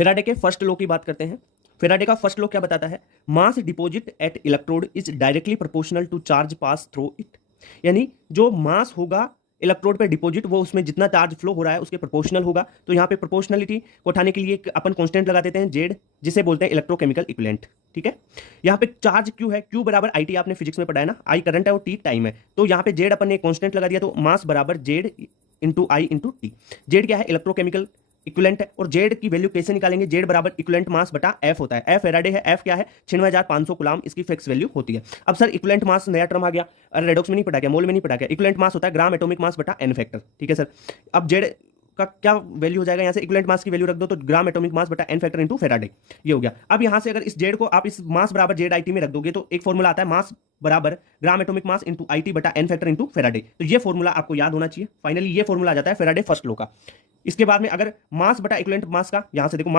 Faraday के first law की बात करते हैं। फेराडे का फर्स्ट लॉ क्या बताता है? Mass deposit at electrode is directly proportional to charge pass through it. यानी जो मास होगा इलेक्ट्रोड पे डिपॉजिट, वो उसमें जितना चार्ज फ्लो हो रहा है उसके प्रोपोर्शनल होगा। तो यहाँ पे प्रोपोर्शनलिटी को उठाने के लिए एक अपन कांस्टेंट लगा देते हैं जेड, जिसे बोलते हैं इलेक्ट्रोकेमिकल इक्विवेलेंट। ठीक है, यहाँ पे चार्ज क्यू है, क्यू बराबर आई टी, आपने फिजिक्स में पढ़ा है ना, आई करंट है और टी टाइम है। तो यहाँ पे जेड अपन ने कांस्टेंट लगा दिया, तो मास बराबर जेड इंटू आई इंटू टी। जेड क्या है? इलेक्ट्रोकेमिकल इक्विवेलेंट है। और जेड की वैल्यू कैसे निकालेंगे? जेड बराबर इक्विवेलेंट मास बटा एफ होता है। एफ फेराडे है, एफ क्या है? 96,500 कूलम इसकी फिक्स वैल्यू होती है। अब सर इक्विवेलेंट मास नया टर्म आ गया, अरे रेडॉक्स में नहीं पढ़ा गया, मोल में नहीं पढ़ा गया। इक्विवेलेंट मास होता है ग्राम एटॉमिक मास बटा एन फैक्टर। ठीक है सर, अब जेड का क्या वैल्यू हो जाएगा? यहाँ से इक्विवेलेंट मास की वैल्यू रख दो, तो ग्राम एटॉमिक मास बटा एन फैक्टर इनटू फेराडे, ये हो गया। अब यहाँ से अगर इस जेड को आप इस मास बराबर जेड आई टी में रख दोगे, तो एक फॉर्मूला आता है मास बराबर gram atomic mass into I T बटा एन फैक्टर इंटू फेराडे। तो ये फॉर्मूला आपको याद होना चाहिए। फाइनली ये फॉर्मूला आ जाता है फेराडे फर्स्ट लॉ का। इसके बाद में अगर मास बटा इक्विवेलेंट मास का, यहां से देखो